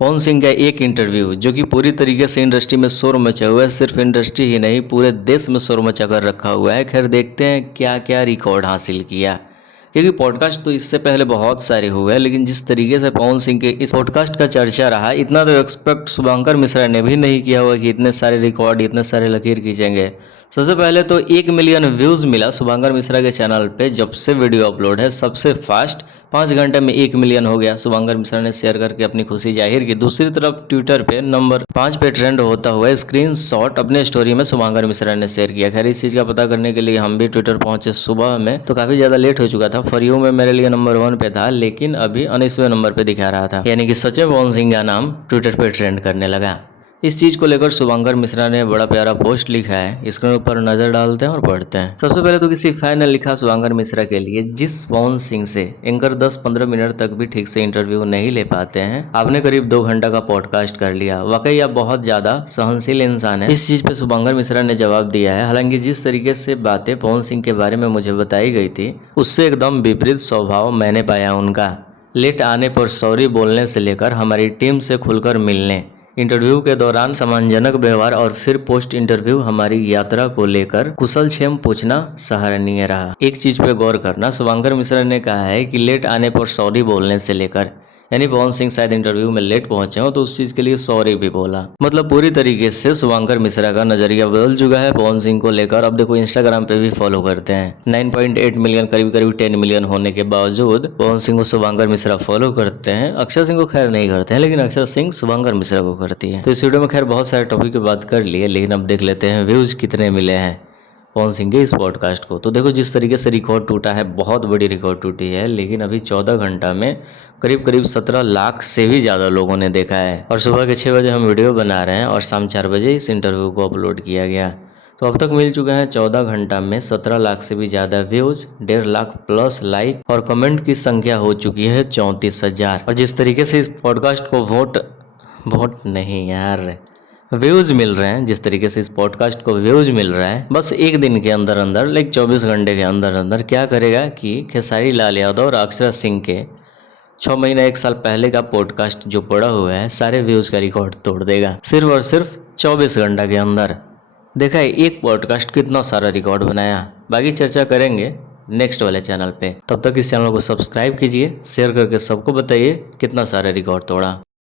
पवन सिंह का एक इंटरव्यू जो कि पूरी तरीके से इंडस्ट्री में शोर मचा हुआ है, सिर्फ इंडस्ट्री ही नहीं पूरे देश में शोर मचा कर रखा हुआ है। खैर देखते हैं क्या क्या रिकॉर्ड हासिल किया, क्योंकि पॉडकास्ट तो इससे पहले बहुत सारे हुए, लेकिन जिस तरीके से पवन सिंह के इस पॉडकास्ट का चर्चा रहा, इतना तो एक्सपेक्ट शुभंकर मिश्रा ने भी नहीं किया हुआ कि इतने सारे रिकॉर्ड, इतने सारे लकीर खींचेंगे। सबसे पहले तो 1 मिलियन व्यूज़ मिला शुभंकर मिश्रा के चैनल पे जब से वीडियो अपलोड है, सबसे फास्ट 5 घंटे में 1 मिलियन हो गया। शुभंकर मिश्रा ने शेयर करके अपनी खुशी जाहिर की। दूसरी तरफ ट्विटर पे नंबर 5 पे ट्रेंड होता हुआ स्क्रीनशॉट अपने स्टोरी में शुभंकर मिश्रा ने शेयर किया। खैर इस चीज़ का पता करने के लिए हम भी ट्विटर पहुंचे सुबह में, तो काफ़ी ज़्यादा लेट हो चुका था। फॉर यू में मेरे लिए नंबर 1 पे था, लेकिन अभी 19वें नंबर पे दिखा रहा था, यानी कि सचिन पवन सिंह का नाम ट्विटर पे ट्रेंड करने लगा। इस चीज़ को लेकर शुभंकर मिश्रा ने बड़ा प्यारा पोस्ट लिखा है, स्क्रीन पर नज़र डालते हैं और पढ़ते हैं। सबसे पहले तो किसी फैन ने लिखा शुभंकर मिश्रा के लिए, जिस पवन सिंह से एंकर 10-15 मिनट तक भी ठीक से इंटरव्यू नहीं ले पाते हैं, आपने करीब 2 घंटा का पॉडकास्ट कर लिया। वाकई आप बहुत ज़्यादा सहनशील इंसान है। इस चीज़ पे शुभंकर मिश्रा ने जवाब दिया है, हालांकि जिस तरीके से बातें पवन सिंह के बारे में मुझे बताई गई थी, उससे एकदम विपरीत स्वभाव मैंने पाया उनका। लेट आने पर सॉरी बोलने से लेकर हमारी टीम से खुलकर मिलने, इंटरव्यू के दौरान सम्मानजनक व्यवहार और फिर पोस्ट इंटरव्यू हमारी यात्रा को लेकर कुशल क्षेम पूछना सराहनीय रहा। एक चीज पे गौर करना, शुभंकर मिश्रा ने कहा है कि लेट आने पर सॉरी बोलने से लेकर, यानी पवन सिंह शायद इंटरव्यू में लेट पहुंचे हो तो उस चीज के लिए सॉरी भी बोला। मतलब पूरी तरीके से शुभंकर मिश्रा का नजरिया बदल चुका है पवन सिंह को लेकर। अब देखो इंस्टाग्राम पे भी फॉलो करते हैं, 9.8 मिलियन, करीब करीब 10 मिलियन होने के बावजूद पवन सिंह को शुभंकर मिश्रा फॉलो करते हैं। अक्षर सिंह को खैर नहीं करते हैं, लेकिन अक्षर सिंह शुभंकर मिश्रा को करती है। तो इस वीडियो में खैर बहुत सारे टॉपिक की बात कर लिए, लेकिन अब देख लेते हैं व्यूज कितने मिले हैं पवन सिंह के इस पॉडकास्ट को। तो देखो जिस तरीके से रिकॉर्ड टूटा है, बहुत बड़ी रिकॉर्ड टूटी है, लेकिन अभी 14 घंटा में करीब करीब 17 लाख से भी ज़्यादा लोगों ने देखा है। और सुबह के 6 बजे हम वीडियो बना रहे हैं और शाम 4 बजे इस इंटरव्यू को अपलोड किया गया। तो अब तक मिल चुके हैं 14 घंटा में 17 लाख से भी ज़्यादा व्यूज़, 1.5 लाख प्लस लाइक और कमेंट की संख्या हो चुकी है 34,000। और जिस तरीके से इस पॉडकास्ट को वोट नहीं यार, व्यूज़ मिल रहे हैं, जिस तरीके से इस पॉडकास्ट को व्यूज़ मिल रहा है, बस एक दिन के अंदर अंदर, लाइक 24 घंटे के अंदर अंदर क्या करेगा कि खेसारी लाल यादव और अक्षरा सिंह के 6 महीना 1 साल पहले का पॉडकास्ट जो पड़ा हुआ है, सारे व्यूज़ का रिकॉर्ड तोड़ देगा सिर्फ और सिर्फ 24 घंटा के अंदर। देखा है एक पॉडकास्ट कितना सारा रिकॉर्ड बनाया। बाकी चर्चा करेंगे नेक्स्ट वाले चैनल पे। तब तक इस चैनल को सब्सक्राइब कीजिए, शेयर करके सबको बताइए कितना सारा रिकॉर्ड तोड़ा।